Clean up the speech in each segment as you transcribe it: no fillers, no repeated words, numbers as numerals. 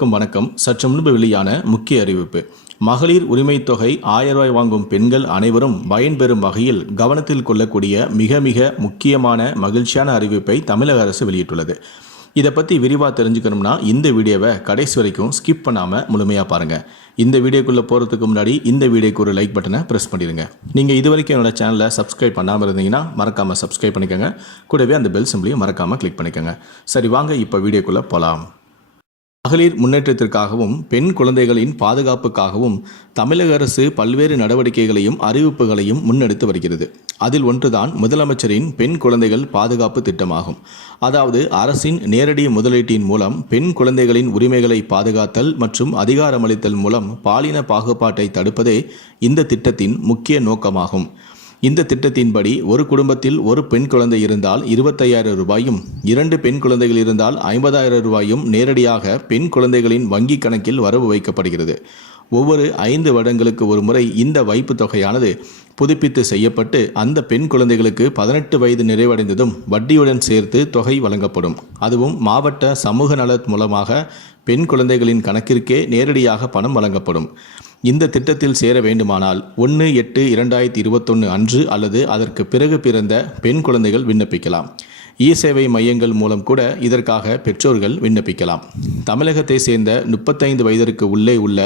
அனைவருக்கும் வணக்கம். சற்று முன்பு வெளியான முக்கிய அறிவிப்பு. மகளிர் உரிமை தொகை 1000 ரூபாய் வாங்கும் பெண்கள் அனைவரும் பயன்பெறும் வகையில் கவனத்தில் கொள்ளக்கூடிய மிக மிக முக்கியமான மகிழ்ச்சியான அறிவிப்பை தமிழக அரசு வெளியிட்டுள்ளது. இதை பற்றி விரிவாக தெரிஞ்சுக்கணும்னா இந்த வீடியோவை கடைசி வரைக்கும் ஸ்கிப் பண்ணாமல் முழுமையாக பாருங்கள். இந்த வீடியோக்குள்ளே போகிறதுக்கு முன்னாடி இந்த வீடியோக்கு ஒரு லைக் பட்டனை ப்ரெஸ் பண்ணிடுங்க. நீங்கள் இது வரைக்கும் என்னோட சேனலை சப்ஸ்கிரைப் பண்ணாமல் இருந்தீங்கன்னா மறக்காமல் சப்ஸ்கிரைப் பண்ணிக்கோங்க. கூடவே அந்த பெல் சிம்பிளையும் மறக்காமல் கிளிக் பண்ணிக்கோங்க. சரி, வாங்க இப்போ வீடியோக்குள்ளே போகலாம். மகளிர் முன்னேற்றத்திற்காகவும் பெண் குழந்தைகளின் பாதுகாப்புக்காகவும் தமிழக அரசு பல்வேறு நடவடிக்கைகளையும் அறிவிப்புகளையும் முன்னெடுத்து வருகிறது. அதில் ஒன்றுதான் முதலமைச்சரின் பெண் குழந்தைகள் பாதுகாப்பு திட்டமாகும். அதாவது அரசின் நேரடி முதலீட்டின் மூலம் பெண் குழந்தைகளின் உரிமைகளை பாதுகாத்தல் மற்றும் அதிகாரமளித்தல் மூலம் பாலின பாகுபாட்டை தடுப்பதே இந்த திட்டத்தின் முக்கிய நோக்கமாகும். இந்த திட்டத்தின்படி ஒரு குடும்பத்தில் ஒரு பெண் குழந்தை இருந்தால் 25,000 ரூபாயும், 2 பெண் குழந்தைகள் இருந்தால் 50,000 ரூபாயும் நேரடியாக பெண் குழந்தைகளின் வங்கி கணக்கில் வரவு வைக்கப்படுகிறது. ஒவ்வொரு 5 வருடங்களுக்கு ஒரு முறை இந்த வைப்பு தொகையானது புதுப்பித்து செய்யப்பட்டு அந்த பெண் குழந்தைகளுக்கு 18 வயது நிறைவடைந்ததும் வட்டியுடன் சேர்த்து தொகை வழங்கப்படும். அதுவும் மாவட்ட சமூக நல மூலமாக பெண் குழந்தைகளின் கணக்கிற்கே நேரடியாக பணம் வழங்கப்படும். இந்த திட்டத்தில் சேர வேண்டுமானால் 1/8/2021 அன்று அல்லது அதற்கு பிறகு பிறந்த பெண் குழந்தைகள் விண்ணப்பிக்கலாம். இ-சேவை மையங்கள் மூலம் கூட இதற்காக பெற்றோர்கள் விண்ணப்பிக்கலாம். தமிழகத்தை சேர்ந்த 35 வயதிற்கு உள்ளே உள்ள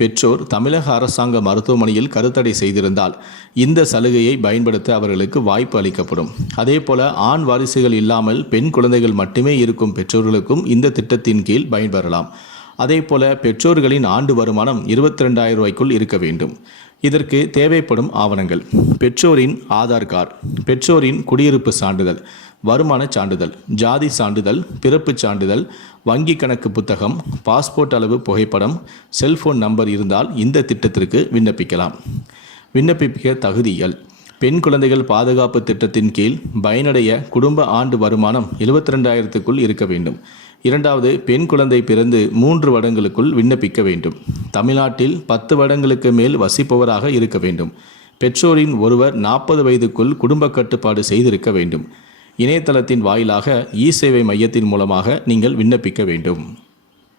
பெற்றோர் தமிழக அரசாங்க மருத்துவமனையில் கருத்தடை செய்திருந்தால் இந்த சலுகையை பயன்படுத்த அவர்களுக்கு வாய்ப்பு அளிக்கப்படும். அதேபோல ஆண் வாரிசுகள் இல்லாமல் பெண் குழந்தைகள் மட்டுமே இருக்கும் பெற்றோர்களுக்கும் இந்த திட்டத்தின் கீழ் பயன்பெறலாம். அதேபோல பெற்றோர்களின் ஆண்டு வருமானம் 22,000 ரூபாய்க்குள் இருக்க வேண்டும். இதற்கு தேவைப்படும் ஆவணங்கள்: பெற்றோரின் ஆதார் கார்டு, பெற்றோரின் குடியிருப்பு சான்றிதழ், வருமான சான்றிதழ், ஜாதி சான்றிதழ், பிறப்பு சான்றிதழ், வங்கி கணக்கு புத்தகம், பாஸ்போர்ட் அளவு புகைப்படம், செல்போன் நம்பர் இருந்தால் இந்த திட்டத்திற்கு விண்ணப்பிக்கலாம். விண்ணப்பிக்க தகுதிகள்: பெண் குழந்தைகள் பாதுகாப்பு திட்டத்தின் கீழ் பயனடைய குடும்ப ஆண்டு வருமானம் 72,000க்குள் இருக்க வேண்டும். இரண்டாவது, பெண் குழந்தை பிறந்து 3 வருடங்களுக்குள் விண்ணப்பிக்க வேண்டும். தமிழ்நாட்டில் 10 வருடங்களுக்கு மேல் வசிப்பவராக இருக்க வேண்டும். பெற்றோரின் ஒருவர் 40 வயதுக்குள் குடும்ப கட்டுப்பாடு செய்திருக்க வேண்டும். இணையதளத்தின் வாயிலாக இ-சேவை மையத்தின் மூலமாக நீங்கள் விண்ணப்பிக்க வேண்டும்.